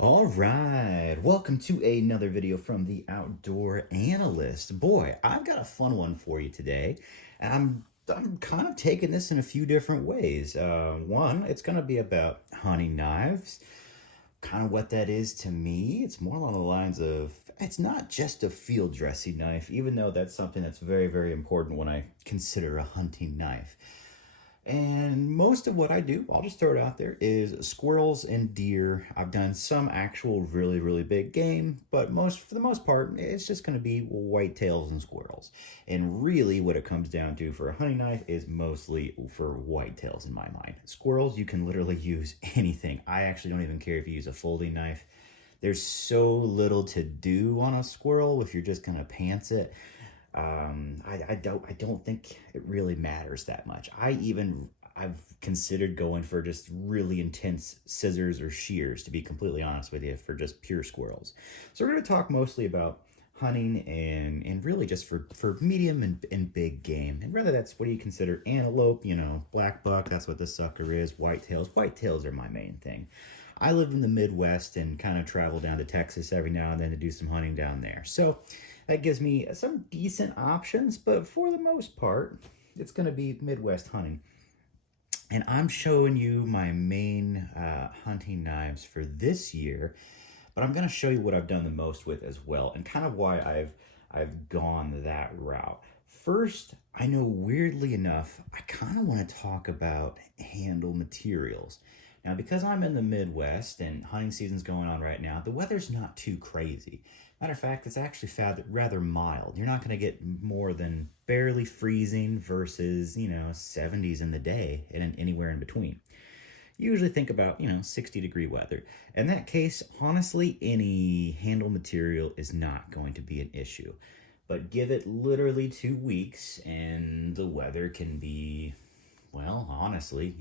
All right, welcome to another video from the Outdoor Analyst. Boy, I've got a fun one for you today, and I'm kind of taking this in a few different ways. One, it's going to be about hunting knives, kind of what that is to me. It's more along the lines of it's not just a field dressing knife, even though that's something that's very, very important when I consider a hunting knife. And most of what I do, I'll just throw it out there, is squirrels and deer. I've done some actual really, really big game, but for the most part, it's just going to be whitetails and squirrels. And really what it comes down to for a hunting knife is mostly for whitetails in my mind. Squirrels, you can literally use anything. I actually don't even care if you use a folding knife. There's so little to do on a squirrel if you're just going to pants it. I don't think it really matters that much. I've considered going for just really intense scissors or shears, to be completely honest with you, for just pure squirrels. So we're going to talk mostly about hunting and really just for medium and big game. And whether that's what do you consider antelope, black buck, that's what this sucker is, whitetails. Whitetails are my main thing. I live in the Midwest and kind of travel down to Texas every now and then to do some hunting down there. So that gives me some decent options, but for the most part, it's going to be Midwest hunting. And I'm showing you my main hunting knives for this year, but I'm going to show you what I've done the most with as well, and kind of why I've gone that route. First, I know weirdly enough, I kind of want to talk about handle materials. Now, because I'm in the Midwest and hunting season's going on right now, the weather's not too crazy. Matter of fact, it's actually rather mild. You're not going to get more than barely freezing versus, 70s in the day and anywhere in between. You usually think about, 60-degree weather. In that case, honestly, any handle material is not going to be an issue. But give it literally 2 weeks and the weather can be, well, honestly,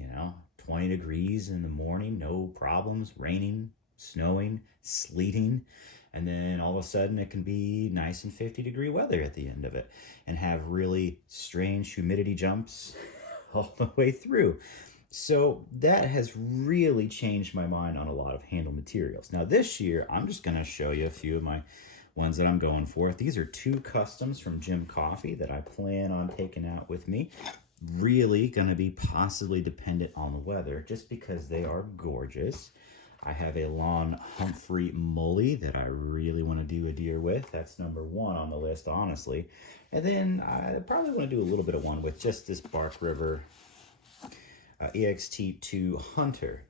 20 degrees in the morning, no problems, raining, snowing, sleeting, and then all of a sudden it can be nice and 50-degree weather at the end of it and have really strange humidity jumps all the way through. So that has really changed my mind on a lot of handle materials. Now this year, I'm just going to show you a few of my ones that I'm going for. These are 2 customs from Jim Coffee that I plan on taking out with me. Really going to be possibly dependent on the weather just because they are gorgeous. I have a Lon Humphrey Mully that I really want to do a deer with. That's number 1 on the list, honestly. And then I probably want to do a little bit of one with just this Bark River EXT2 Hunter.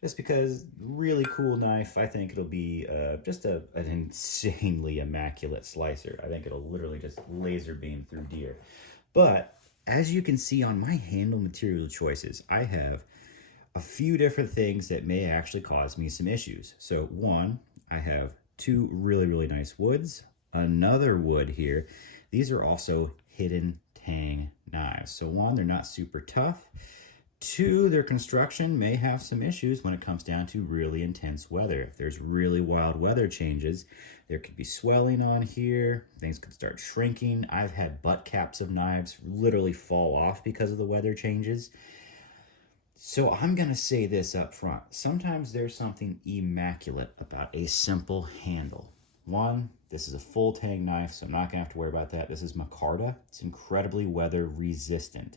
Just because, really cool knife. I think it'll be just an insanely immaculate slicer. I think it'll literally just laser beam through deer. But as you can see on my handle material choices, I have a few different things that may actually cause me some issues. So 1, I have 2 really, really nice woods. Another wood here. These are also hidden tang knives. So 1, they're not super tough. 2, their construction may have some issues when it comes down to really intense weather. If there's really wild weather changes, there could be swelling on here. Things could start shrinking. I've had butt caps of knives literally fall off because of the weather changes. So I'm going to say this up front. Sometimes there's something immaculate about a simple handle. 1, this is a full tang knife, so I'm not going to have to worry about that. This is micarta. It's incredibly weather resistant.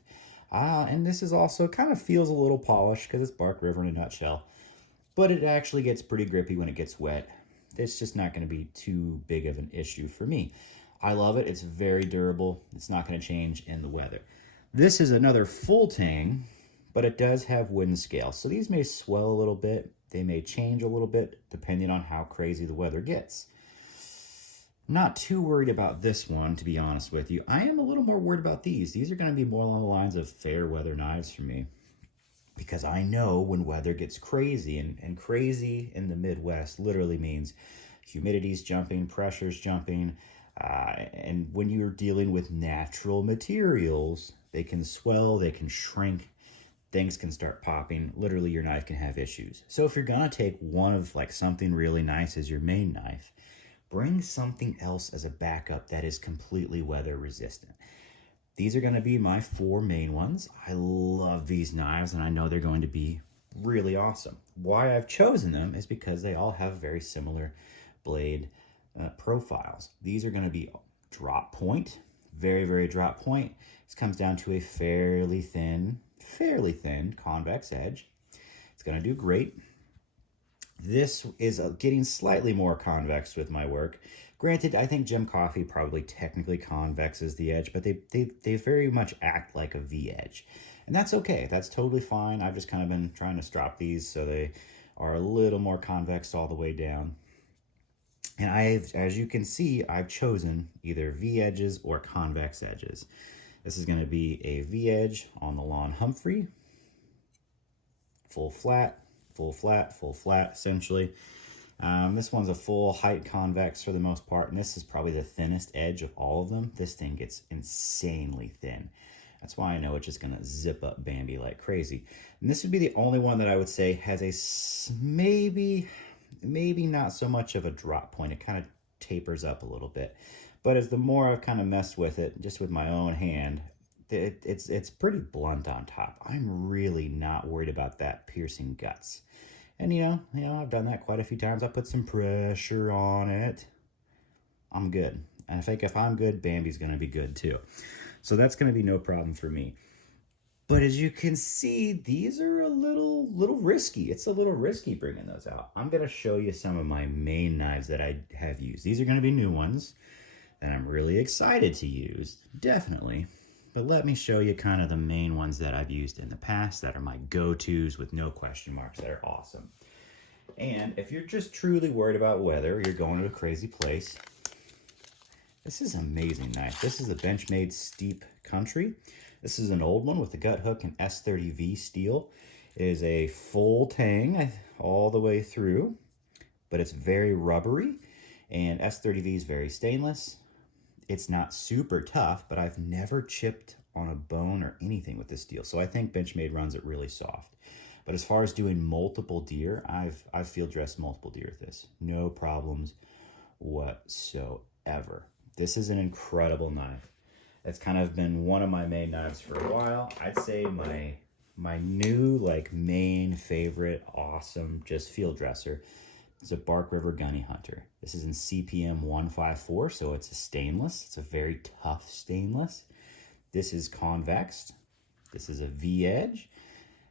And this is also kind of feels a little polished because it's Bark River in a nutshell. But it actually gets pretty grippy when it gets wet. It's just not going to be too big of an issue for me. I love it. It's very durable. It's not going to change in the weather. This is another full tang, but it does have wooden scales. So these may swell a little bit. They may change a little bit depending on how crazy the weather gets. Not too worried about this one, to be honest with you. I am a little more worried about these. These are going to be more along the lines of fair weather knives for me. Because I know when weather gets crazy, and crazy in the Midwest literally means humidity's jumping, pressure's jumping, and when you're dealing with natural materials, they can swell, they can shrink, things can start popping. Literally, your knife can have issues. So if you're going to take one of something really nice as your main knife, bring something else as a backup that is completely weather resistant. These are going to be my 4 main ones. I love these knives, and I know they're going to be really awesome. Why I've chosen them is because they all have very similar blade profiles. These are going to be drop point, very, very drop point. This comes down to a fairly thin convex edge. It's going to do great. This is getting slightly more convex with my work. Granted, I think Gem Coffee probably technically convexes the edge, but they very much act like a V edge. And that's okay. That's totally fine. I've just kind of been trying to strop these so they are a little more convex all the way down. And as you can see, I've chosen either V edges or convex edges. This is going to be a V edge on the Lon Humphrey. Full flat, full flat, full flat, essentially. This one's a full height convex for the most part, and this is probably the thinnest edge of all of them. This thing gets insanely thin. That's why I know it's just gonna zip up Bambi like crazy. And this would be the only one that I would say has a maybe not so much of a drop point. It kind of tapers up a little bit. But as the more I've kind of messed with it, just with my own hand, it's pretty blunt on top. I'm really not worried about that piercing guts. And you know, I've done that quite a few times. I put some pressure on it. I'm good. And I think if I'm good, Bambi's gonna be good too. So that's gonna be no problem for me. But as you can see, these are a little risky. It's a little risky bringing those out. I'm gonna show you some of my main knives that I have used. These are gonna be new ones that I'm really excited to use, definitely. But let me show you kind of the main ones that I've used in the past that are my go-tos with no question marks, that are awesome. And if you're just truly worried about weather, you're going to a crazy place, this is an amazing knife. This is the Benchmade Steep Country. This is an old one with the gut hook and S30V steel. It is a full tang all the way through, but it's very rubbery, and S30V is very stainless. It's not super tough, but I've never chipped on a bone or anything with this steel. So I think Benchmade runs it really soft. But as far as doing multiple deer, I've field dressed multiple deer with this. No problems whatsoever. This is an incredible knife. It's kind of been one of my main knives for a while. I'd say my new main favorite, awesome, just field dresser. It's a Bark River Gunny Hunter. This is in CPM 154, so it's a stainless. It's a very tough stainless. This is convexed. This is a V edge.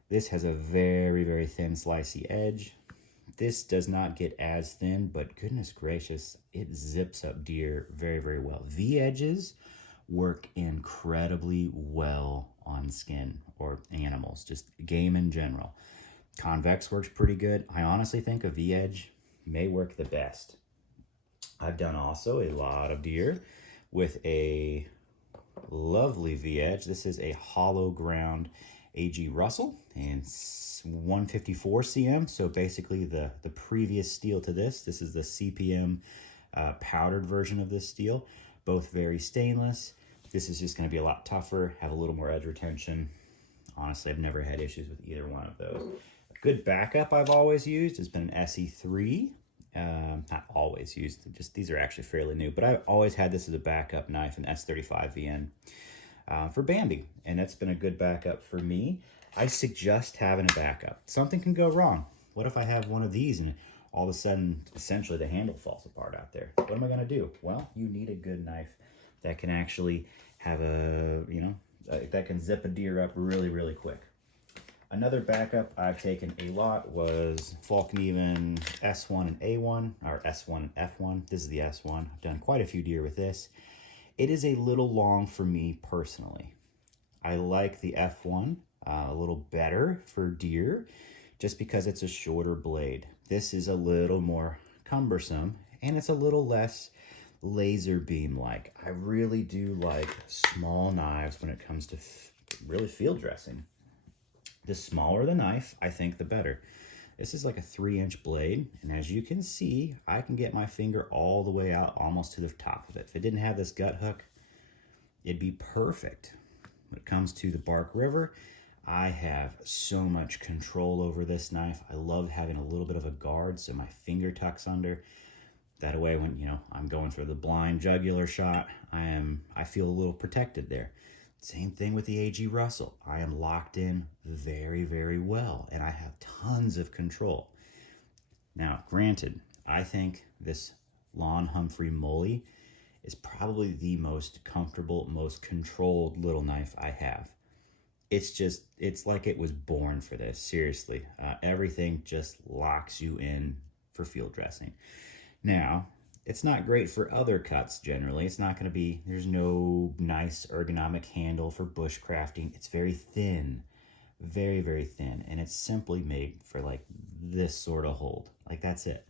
This has a very, very thin slicey edge. This does not get as thin, but goodness gracious, it zips up deer very, very well. V edges work incredibly well on skin or animals, just game in general. Convex works pretty good. I honestly think a V edge may work the best. I've done also a lot of deer with a lovely V edge. This is a hollow ground AG Russell and 154 cm. So basically the previous steel to this is the CPM powdered version of this steel. Both very stainless. This is just going to be a lot tougher, have a little more edge retention. Honestly, I've never had issues with either one of those. Good backup I've always used has been an SE3. Not always used, just these are actually fairly new, but I've always had this as a backup knife, an S35 VN for Bambi, and that's been a good backup for me. I suggest having a backup. Something can go wrong. What if I have one of these and all of a sudden, essentially the handle falls apart out there? What am I gonna do? Well, you need a good knife that can actually have a, that can zip a deer up really, really quick. Another backup I've taken a lot was Falcon Even S1 and A1, or S1 and F1. This is the S1. I've done quite a few deer with this. It is a little long for me personally. I like the F1 a little better for deer just because it's a shorter blade. This is a little more cumbersome and it's a little less laser beam like. I really do like small knives when it comes to really field dressing. The smaller the knife, I think the better. This is like a 3-inch blade, and as you can see, I can get my finger all the way out almost to the top of it. If it didn't have this gut hook, it'd be perfect. When it comes to the Bark River, I have so much control over this knife. I love having a little bit of a guard so my finger tucks under. That way when, I'm going for the blind jugular shot, I feel a little protected there. Same thing with the AG Russell. I am locked in very, very well, and I have tons of control. Now, granted, I think this Lon Humphrey Molly is probably the most comfortable, most controlled little knife I have. It's like it was born for this, seriously. Everything just locks you in for field dressing. Now, it's not great for other cuts generally. It's not going to be, there's no nice ergonomic handle for bushcrafting. It's very thin, very, very thin. And it's simply made for like this sort of hold. Like that's it.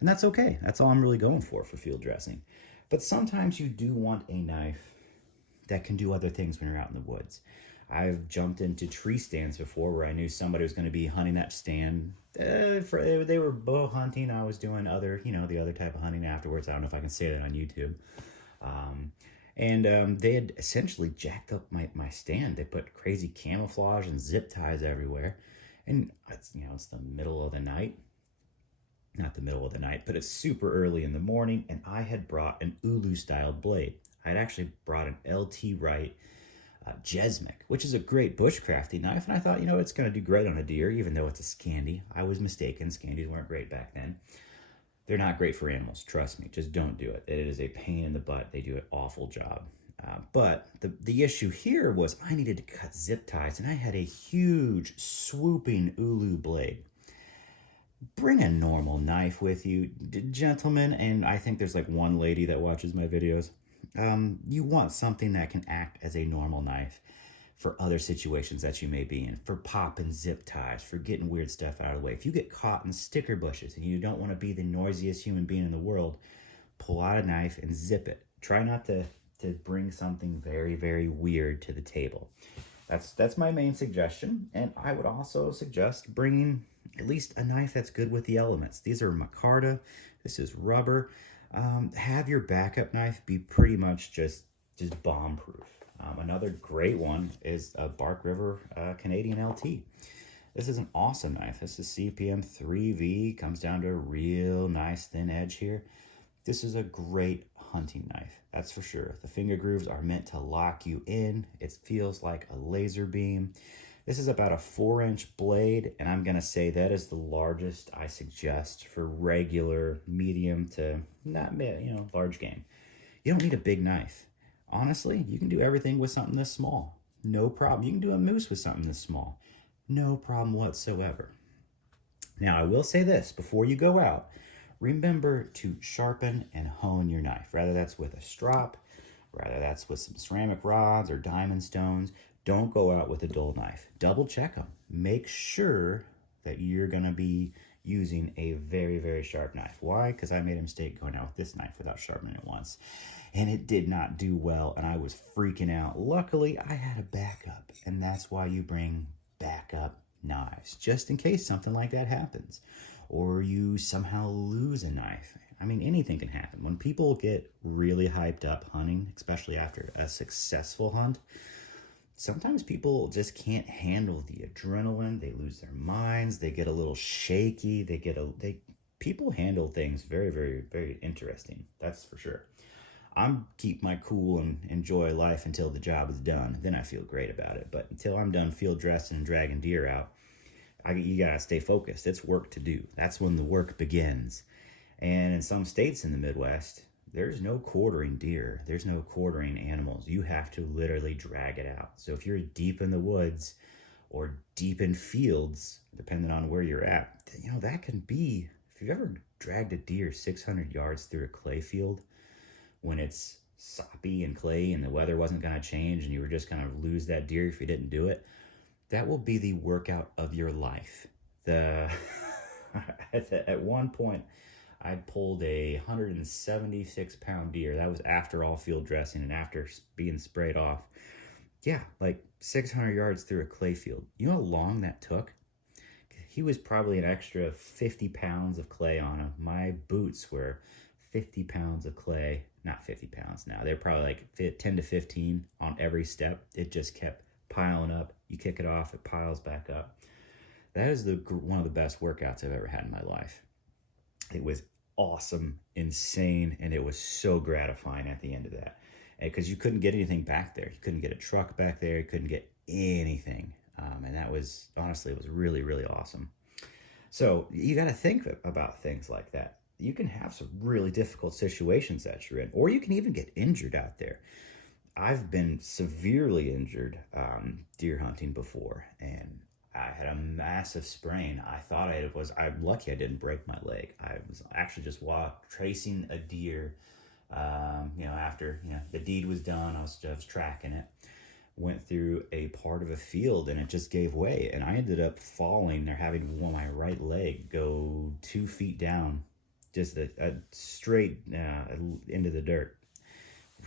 And that's okay. That's all I'm really going for field dressing. But sometimes you do want a knife that can do other things when you're out in the woods. I've jumped into tree stands before where I knew somebody was going to be hunting that stand. They were bow hunting. I was doing other, the other type of hunting afterwards. I don't know if I can say that on YouTube. They had essentially jacked up my stand. They put crazy camouflage and zip ties everywhere. And it's the middle of the night. Not the middle of the night, but it's super early in the morning, and I had brought an Ulu style blade. I had actually brought an LT Wright Jesmic, which is a great bushcrafting knife, and I thought, it's going to do great on a deer, even though it's a Scandi. I was mistaken. Scandis weren't great back then. They're not great for animals, trust me. Just don't do it. It is a pain in the butt. They do an awful job. But the issue here was I needed to cut zip ties, and I had a huge, swooping Ulu blade. Bring a normal knife with you, gentlemen, and I think there's like one lady that watches my videos. You want something that can act as a normal knife for other situations that you may be in, for popping zip ties, for getting weird stuff out of the way. If you get caught in sticker bushes and you don't want to be the noisiest human being in the world, pull out a knife and zip it. Try not to bring something very, very weird to the table. That's my main suggestion, and I would also suggest bringing at least a knife that's good with the elements. These are micarta. This is rubber. Have your backup knife be pretty much just bomb proof. Another great one is a Bark River Canadian LT. This is an awesome knife. This is CPM 3V. Comes down to a real nice thin edge here. This is a great hunting knife, that's for sure. The finger grooves are meant to lock you in. It feels like a laser beam. This is about a 4-inch blade, and I'm gonna say that is the largest I suggest for regular, medium to not large game. You don't need a big knife. Honestly, you can do everything with something this small. No problem. You can do a moose with something this small. No problem whatsoever. Now, I will say this before you go out. Remember to sharpen and hone your knife. Whether that's with a strop, whether that's with some ceramic rods or diamond stones. Don't go out with a dull knife. Double check them. Make sure that you're gonna be using a very, very sharp knife. Why? Because I made a mistake going out with this knife without sharpening it once. And it did not do well, and I was freaking out. Luckily, I had a backup, and that's why you bring backup knives, just in case something like that happens. Or you somehow lose a knife. I mean, anything can happen. When people get really hyped up hunting, especially after a successful hunt, sometimes people just can't handle the adrenaline. They lose their minds. They get a little shaky. People handle things very, very, very interesting. That's for sure. I'm keep my cool and enjoy life until the job is done. Then I feel great about it. But until I'm done field dressing and dragging deer out, you gotta stay focused. It's work to do. That's when the work begins. And in some states in the Midwest, there's no quartering deer. There's no quartering animals. You have to literally drag it out. So if you're deep in the woods or deep in fields, depending on where you're at, that can be, if you've ever dragged a deer 600 yards through a clay field when it's soppy and clay and the weather wasn't gonna change and you were just gonna lose that deer if you didn't do it, that will be the workout of your life. At one point, I pulled a 176-pound deer. That was after all field dressing and after being sprayed off. Yeah, like 600 yards through a clay field. You know how long that took? He was probably an extra 50 pounds of clay on him. My boots were 50 pounds of clay. Not 50 pounds now. They're probably like 10 to 15 on every step. It just kept piling up. You kick it off, it piles back up. That is one of the best workouts I've ever had in my life. It was awesome, insane, and it was so gratifying at the end of that. because you couldn't get anything back there. You couldn't get a truck back there. You couldn't get anything. And that was, honestly, it was really, really awesome. So you got to think about things like that. You can have some really difficult situations that you're in, or you can even get injured out there. I've been severely injured deer hunting before, and I had a massive sprain. I thought I'm lucky I didn't break my leg. I was actually just tracing a deer. After the deed was done, I was tracking it. Went through a part of a field and it just gave way, and I ended up falling or having my right leg go 2 feet down, just a straight into the dirt,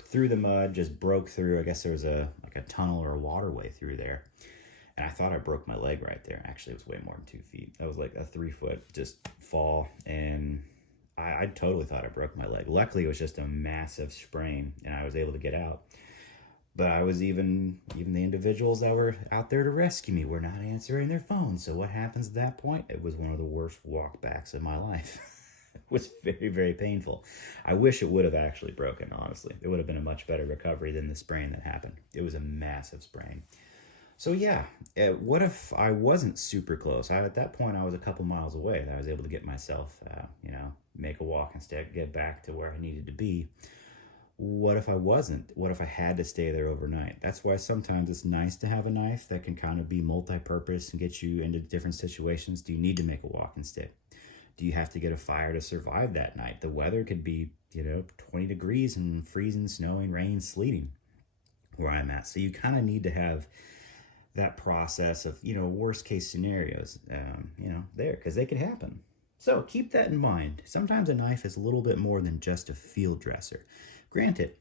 through the mud, just broke through. I guess there was a tunnel or a waterway through there, and I thought I broke my leg right there. Actually, it was way more than 2 feet. That was like a 3 foot just fall, and I totally thought I broke my leg. Luckily, it was just a massive sprain, and I was able to get out. But I was even the individuals that were out there to rescue me were not answering their phones. So what happens at that point? It was one of the worst walkbacks of my life. It was very, very painful. I wish it would have actually broken, honestly. It would have been a much better recovery than the sprain that happened. It was a massive sprain. So yeah, what if I wasn't super close? At that point, I was a couple miles away. I was able to get myself, make a walking stick, get back to where I needed to be. What if I wasn't? What if I had to stay there overnight? That's why sometimes it's nice to have a knife that can kind of be multi-purpose and get you into different situations. Do you need to make a walking stick? Do you have to get a fire to survive that night? The weather could be, 20 degrees and freezing, snowing, rain, sleeting where I'm at. So you kind of need to have that process of, worst case scenarios, there, because they could happen. So keep that in mind. Sometimes a knife is a little bit more than just a field dresser. Granted,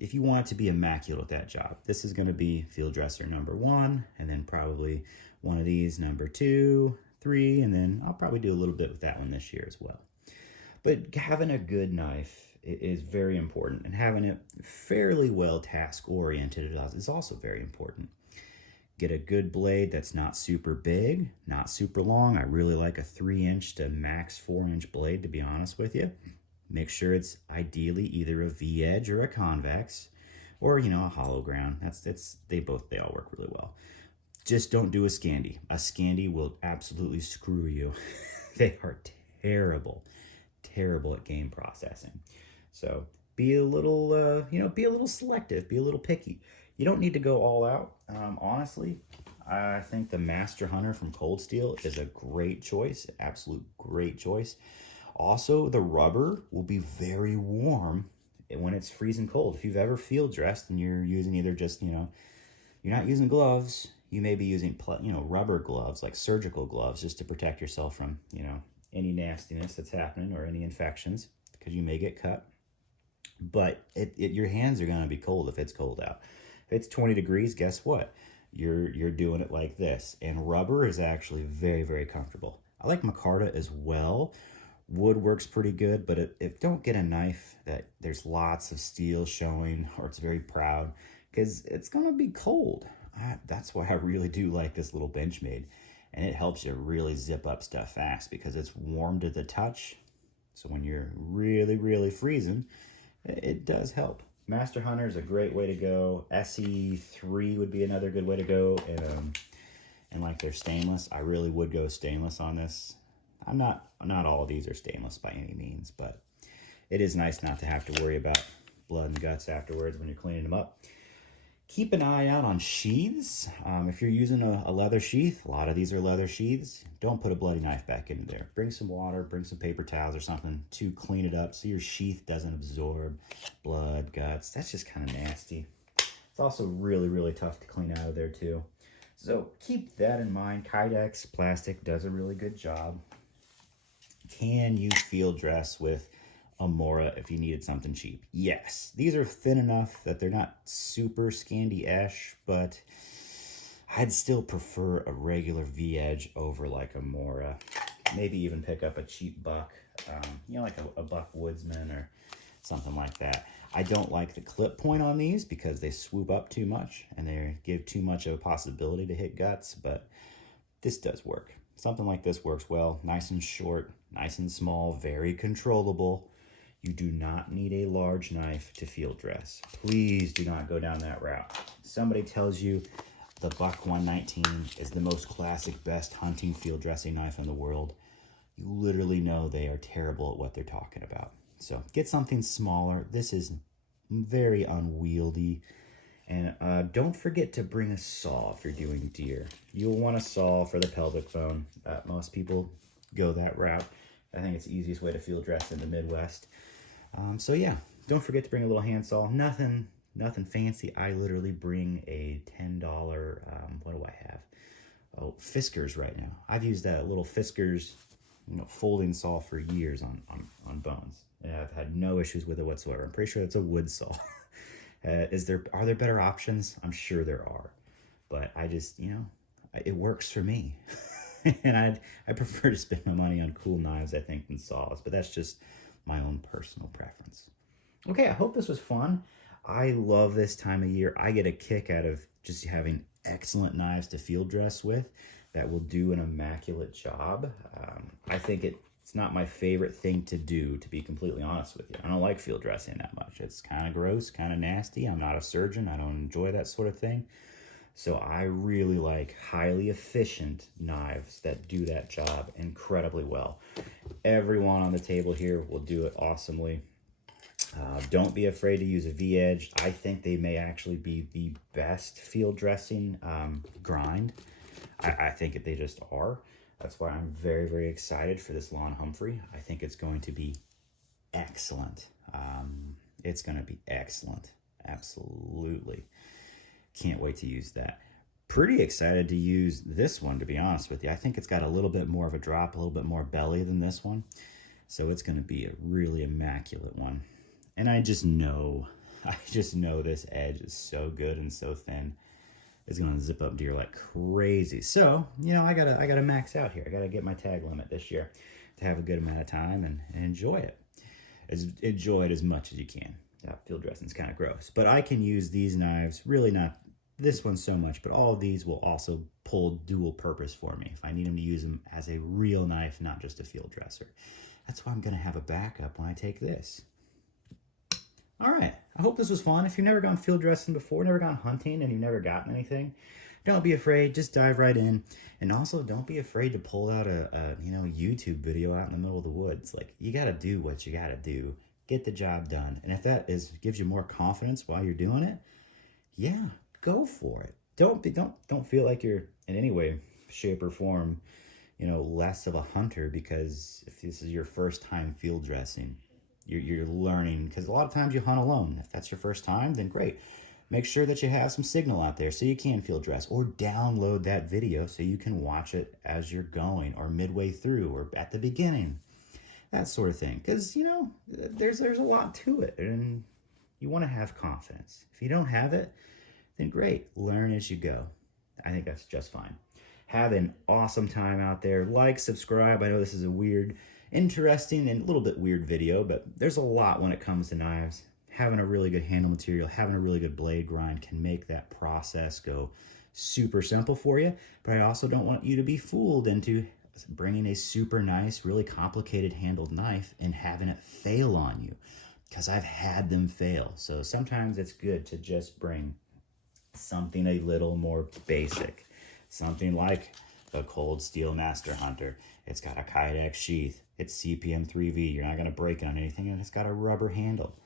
if you want it to be immaculate at that job, this is going to be field dresser number 1, and then probably one of these number 2, 3, and then I'll probably do a little bit with that one this year as well. But having a good knife is very important, and having it fairly well task oriented is also very important. Get a good blade that's not super big, not super long. I really like a 3-inch to max 4-inch blade, to be honest with you. Make sure it's ideally either a V-edge or a convex, or a hollow ground. They all work really well. Just don't do a Scandi. A Scandi will absolutely screw you. They are terrible at game processing. So be a little, be a little selective, be a little picky. You don't need to go all out. Honestly, I think the Master Hunter from Cold Steel is a great choice, absolute great choice. Also, the rubber will be very warm when it's freezing cold. If you've ever field dressed and you're using either just, you're not using gloves, you may be using, rubber gloves, like surgical gloves, just to protect yourself from, any nastiness that's happening or any infections, because you may get cut. But your hands are going to be cold if it's cold out. If it's 20 degrees, guess what? You're doing it like this. And rubber is actually very, very comfortable. I like micarta as well. Wood works pretty good, but if don't get a knife that there's lots of steel showing, or it's very proud, because it's going to be cold. That's why I really do like this little Benchmade. And it helps you really zip up stuff fast because it's warm to the touch. So when you're really, really freezing, it does help. Master Hunter is a great way to go. SE3 would be another good way to go. And like they're stainless, I really would go stainless on this. Not all of these are stainless by any means, but it is nice not to have to worry about blood and guts afterwards when you're cleaning them up. Keep an eye out on sheaths. If you're using a leather sheath, a lot of these are leather sheaths, don't put a bloody knife back into there. Bring some water, bring some paper towels or something to clean it up so your sheath doesn't absorb blood, guts. That's just kind of nasty. It's also really, really tough to clean out of there too. So keep that in mind. Kydex plastic does a really good job. Can you field dress with a Mora if you needed something cheap? Yes. These are thin enough that they're not super Scandi-esh, but I'd still prefer a regular V-edge over like a Mora. Maybe even pick up a cheap buck, like a buck woodsman or something like that. I don't like the clip point on these because they swoop up too much and they give too much of a possibility to hit guts, but this does work. Something like this works well. Nice and short, nice and small, very controllable. You do not need a large knife to field dress. Please do not go down that route. Somebody tells you the Buck 119 is the most classic, best hunting field dressing knife in the world. You literally know they are terrible at what they're talking about. So get something smaller. This is very unwieldy. And don't forget to bring a saw if you're doing deer. You'll want a saw for the pelvic bone. Most people go that route. I think it's the easiest way to field dress in the Midwest. So yeah, don't forget to bring a little handsaw. Nothing fancy. I literally bring a $10, what do I have? Oh, Fiskars right now. I've used that little Fiskars, folding saw for years on bones. And I've had no issues with it whatsoever. I'm pretty sure it's a wood saw. Are there better options? I'm sure there are. But I just, it works for me. And I prefer to spend my money on cool knives, I think, than saws. But that's just my own personal preference. Okay, I hope this was fun. I love this time of year. I get a kick out of just having excellent knives to field dress with that will do an immaculate job. I think it's not my favorite thing to do, to be completely honest with you. I don't like field dressing that much. It's kind of gross, kind of nasty. I'm not a surgeon. I don't enjoy that sort of thing. So I really like highly efficient knives that do that job incredibly well. Everyone on the table here will do it awesomely. Don't be afraid to use a V-edge. I think they may actually be the best field dressing grind. I think they just are. That's why I'm very, very excited for this Lon Humphrey. I think it's going to be excellent. It's going to be excellent. Absolutely. Can't wait to use that. Pretty excited to use this one, to be honest with you. I think it's got a little bit more of a drop, a little bit more belly than this one. So it's going to be a really immaculate one. And I just know this edge is so good and so thin. It's going to zip up deer like crazy. So, I gotta max out here. I gotta get my tag limit this year to have a good amount of time and enjoy it. Enjoy it as much as you can. Field dressing's kind of gross. But I can use these knives, really not this one so much, but all of these will also pull dual purpose for me if I need them to use them as a real knife, not just a field dresser. That's why I'm going to have a backup when I take this. All right, I hope this was fun. If you've never gone field dressing before, never gone hunting, and you've never gotten anything, don't be afraid. Just dive right in. And also, don't be afraid to pull out a YouTube video out in the middle of the woods. Like, you got to do what you got to do. Get the job done. And if that gives you more confidence while you're doing it, yeah, go for it. Don't feel like you're in any way, shape, or form, less of a hunter because if this is your first time field dressing. You're learning, because a lot of times you hunt alone. If that's your first time, then great. Make sure that you have some signal out there so you can field dress, or download that video so you can watch it as you're going, or midway through, or at the beginning, that sort of thing. Because, there's a lot to it, and you want to have confidence. If you don't have it, then great. Learn as you go. I think that's just fine. Have an awesome time out there. Like, subscribe. I know this is a weird, interesting, and a little bit weird video, but there's a lot when it comes to knives. Having a really good handle material, having a really good blade grind can make that process go super simple for you. But I also don't want you to be fooled into bringing a super nice, really complicated handled knife and having it fail on you, because I've had them fail. So sometimes it's good to just bring something a little more basic. Something like the Cold Steel Master Hunter. It's got a Kydex sheath. It's CPM 3V. You're not going to break it on anything, and it's got a rubber handle.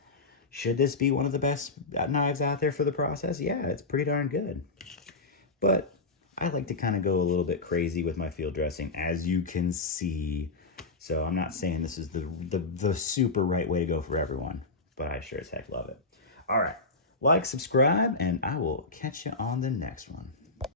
Should this be one of the best knives out there for the process? Yeah, it's pretty darn good. But I like to kind of go a little bit crazy with my field dressing, as you can see. So I'm not saying this is the super right way to go for everyone, but I sure as heck love it. All right, like, subscribe, and I will catch you on the next one.